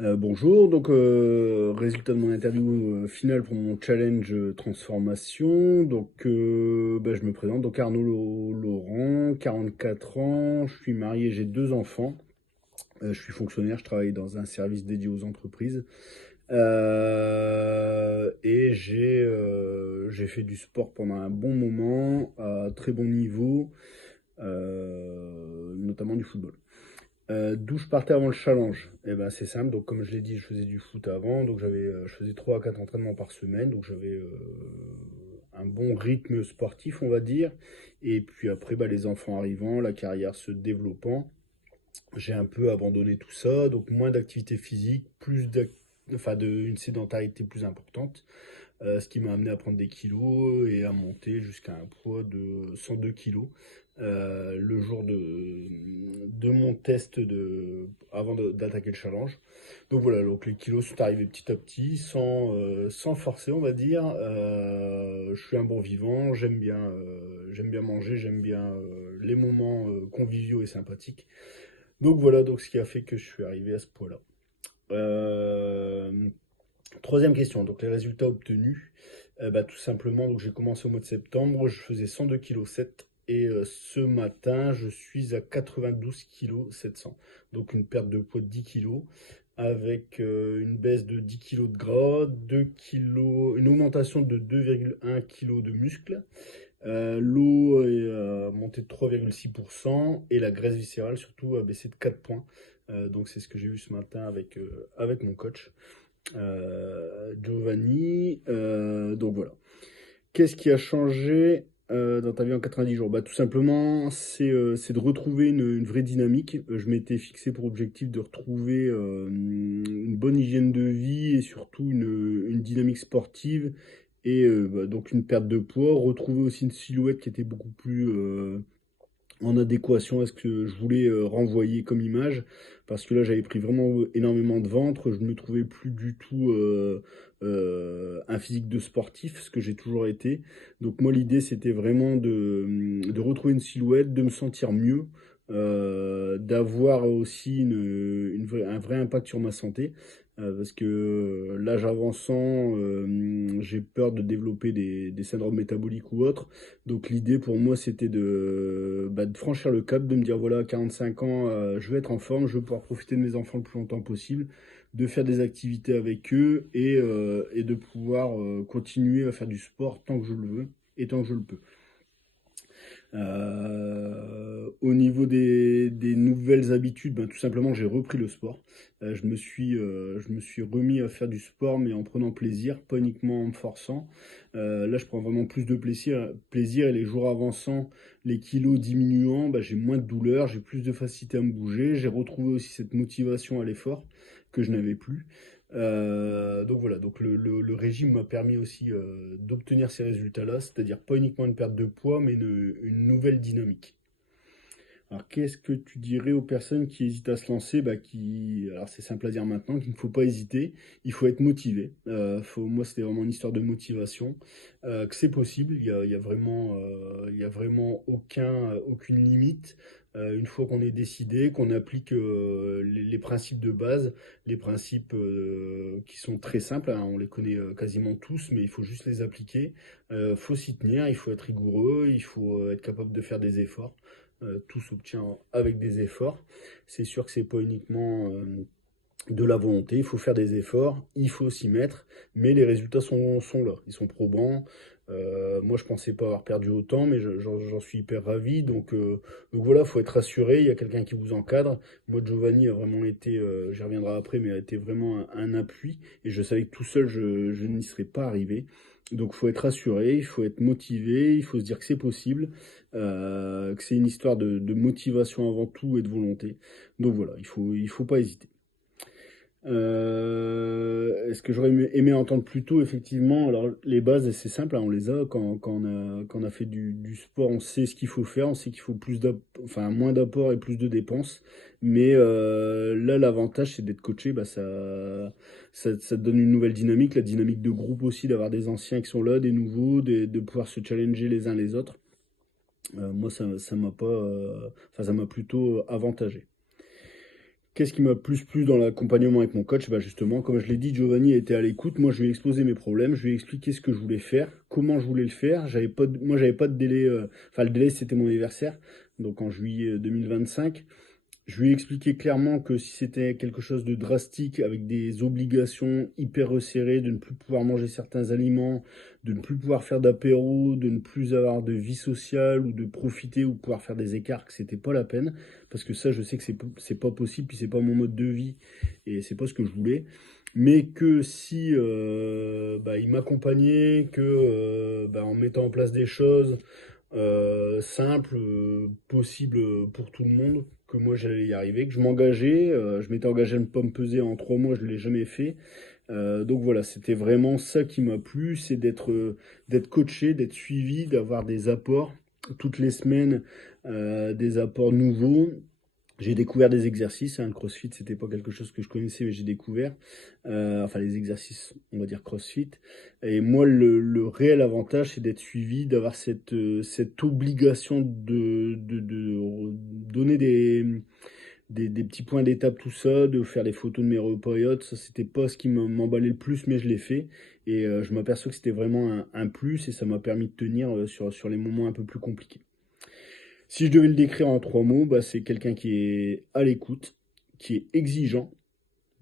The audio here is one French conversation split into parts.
Bonjour, donc résultat de mon interview finale pour mon challenge transformation. Je me présente, donc Arnaud Laurent, 44 ans, je suis marié, j'ai deux enfants. Je suis fonctionnaire, je travaille dans un service dédié aux entreprises. J'ai fait du sport pendant un bon moment, à très bon niveau, notamment du football. D'où je partais avant le challenge? Eh ben, c'est simple. Donc, comme je l'ai dit, je faisais du foot avant. Je faisais 3 à 4 entraînements par semaine. Donc, j'avais un bon rythme sportif, on va dire. Et puis après, les enfants arrivant, la carrière se développant, j'ai un peu abandonné tout ça. Donc, moins d'activité physique, une sédentarité plus importante. Ce qui m'a amené à prendre des kilos et à monter jusqu'à un poids de 102 kilos le jour de mon test d'attaquer le challenge. Donc voilà, donc les kilos sont arrivés petit à petit, sans forcer, on va dire. Je suis un bon vivant, j'aime bien manger, j'aime bien les moments conviviaux et sympathiques. Donc voilà, donc ce qui a fait que je suis arrivé à ce poids-là. Euh, Troisième question, donc les résultats obtenus. Tout simplement, donc j'ai commencé au mois de septembre, je faisais 102,7 kg et ce matin, je suis à 92,7 kg. Donc une perte de poids de 10 kilos avec une baisse de 10 kilos de gras, 2 kilos, une augmentation de 2,1 kilos de muscles. L'eau est montée de 3,6% et la graisse viscérale surtout a baissé de 4 points. Donc c'est ce que j'ai vu ce matin avec mon coach. Giovanni. Donc voilà. Qu'est-ce qui a changé dans ta vie en 90 jours? Tout simplement, c'est de retrouver une vraie dynamique. Je m'étais fixé pour objectif de retrouver une bonne hygiène de vie et surtout une dynamique sportive et donc une perte de poids. Retrouver aussi une silhouette qui était beaucoup plus en adéquation à ce que je voulais renvoyer comme image, parce que là j'avais pris vraiment énormément de ventre, je ne me trouvais plus du tout un physique de sportif, ce que j'ai toujours été. Donc moi l'idée c'était vraiment de retrouver une silhouette, de me sentir mieux, d'avoir aussi un vrai impact sur ma santé. Parce que l'âge avançant, j'ai peur de développer des syndromes métaboliques ou autres. Donc l'idée pour moi c'était de franchir le cap, de me dire voilà, à 45 ans, je vais être en forme, je vais pouvoir profiter de mes enfants le plus longtemps possible, de faire des activités avec eux et de pouvoir continuer à faire du sport tant que je le veux et tant que je le peux. Au niveau des nouvelles habitudes, tout simplement, j'ai repris le sport. Je me suis remis à faire du sport, mais en prenant plaisir, pas uniquement en me forçant. Là, je prends vraiment plus de plaisir et les jours avançant, les kilos diminuant, j'ai moins de douleur, j'ai plus de facilité à me bouger. J'ai retrouvé aussi cette motivation à l'effort que je n'avais plus. Donc voilà, donc le régime m'a permis aussi d'obtenir ces résultats-là, c'est-à-dire pas uniquement une perte de poids, mais une nouvelle dynamique. Alors qu'est-ce que tu dirais aux personnes qui hésitent à se lancer, alors c'est simple à dire maintenant, qu'il ne faut pas hésiter, il faut être motivé. Moi c'était vraiment une histoire de motivation, que c'est possible, il y a vraiment aucune limite. Une fois qu'on est décidé, qu'on applique les principes de base, les principes qui sont très simples, hein, on les connaît quasiment tous, mais il faut juste les appliquer. Faut s'y tenir, il faut être rigoureux, il faut être capable de faire des efforts. Tout s'obtient avec des efforts. C'est sûr que c'est pas uniquement de la volonté, il faut faire des efforts, il faut s'y mettre, mais les résultats sont là, ils sont probants. Moi, je pensais pas avoir perdu autant, mais j'en suis hyper ravi. Donc voilà, faut être rassuré. Il y a quelqu'un qui vous encadre. Moi, Giovanni a vraiment été, j'y reviendrai après, mais a été vraiment un appui. Et je savais que tout seul, je n'y serais pas arrivé. Donc, faut être rassuré, il faut être motivé, il faut se dire que c'est possible, que c'est une histoire de motivation avant tout et de volonté. Donc voilà, il faut pas hésiter. Est-ce que j'aurais aimé entendre plus tôt, effectivement? Alors, les bases, c'est simple, hein, on les a. Quand on a fait du sport, on sait ce qu'il faut faire, on sait qu'il faut enfin, moins d'apport et plus de dépenses. Mais là, l'avantage, c'est d'être coaché, ça te donne une nouvelle dynamique, la dynamique de groupe aussi, d'avoir des anciens qui sont là, des nouveaux, de pouvoir se challenger les uns les autres. Moi, ça m'a pas, enfin, ça m'a plutôt avantagé. Qu'est-ce qui m'a plus plu dans l'accompagnement avec mon coach? Bah justement, comme je l'ai dit, Giovanni était à l'écoute. Moi, je lui ai exposé mes problèmes, je lui ai expliqué ce que je voulais faire, comment je voulais le faire. Moi, j'avais pas de délai. Enfin, le délai, c'était mon anniversaire, donc en juillet 2025. Je lui ai expliqué clairement que si c'était quelque chose de drastique, avec des obligations hyper resserrées, de ne plus pouvoir manger certains aliments, de ne plus pouvoir faire d'apéro, de ne plus avoir de vie sociale ou de profiter ou pouvoir faire des écarts, que c'était pas la peine, parce que ça, je sais que c'est pas possible, puis c'est pas mon mode de vie et c'est pas ce que je voulais. Mais que si bah, il m'accompagnait, que bah, en mettant en place des choses simples, possibles pour tout le monde, que moi j'allais y arriver, que je m'engageais, je m'étais engagé à ne pas me peser en 3 mois, je ne l'ai jamais fait. Donc voilà, c'était vraiment ça qui m'a plu, c'est d'être coaché, d'être suivi, d'avoir des apports toutes les semaines, des apports nouveaux. J'ai découvert des exercices, hein, le CrossFit, c'était pas quelque chose que je connaissais, mais j'ai découvert. Enfin, les exercices, on va dire CrossFit. Et moi, le réel avantage, c'est d'être suivi, d'avoir cette obligation de donner des petits points d'étape, tout ça, de faire des photos de mes repas et autres. Ça, c'était pas ce qui m'emballait le plus, mais je l'ai fait. Et je m'aperçois que c'était vraiment un plus et ça m'a permis de tenir sur les moments un peu plus compliqués. Si je devais le décrire en 3 mots, bah, c'est quelqu'un qui est à l'écoute, qui est exigeant,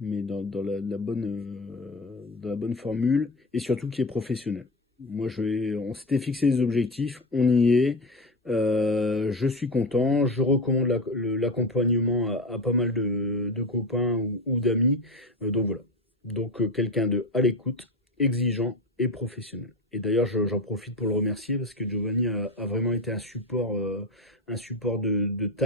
mais dans la bonne formule, et surtout qui est professionnel. On s'était fixé des objectifs, on y est. Je suis content, je recommande l'accompagnement à pas mal de copains ou d'amis. Donc voilà. Donc quelqu'un de à l'écoute, exigeant et professionnel. Et d'ailleurs, j'en profite pour le remercier parce que Giovanni a vraiment été un support de taille.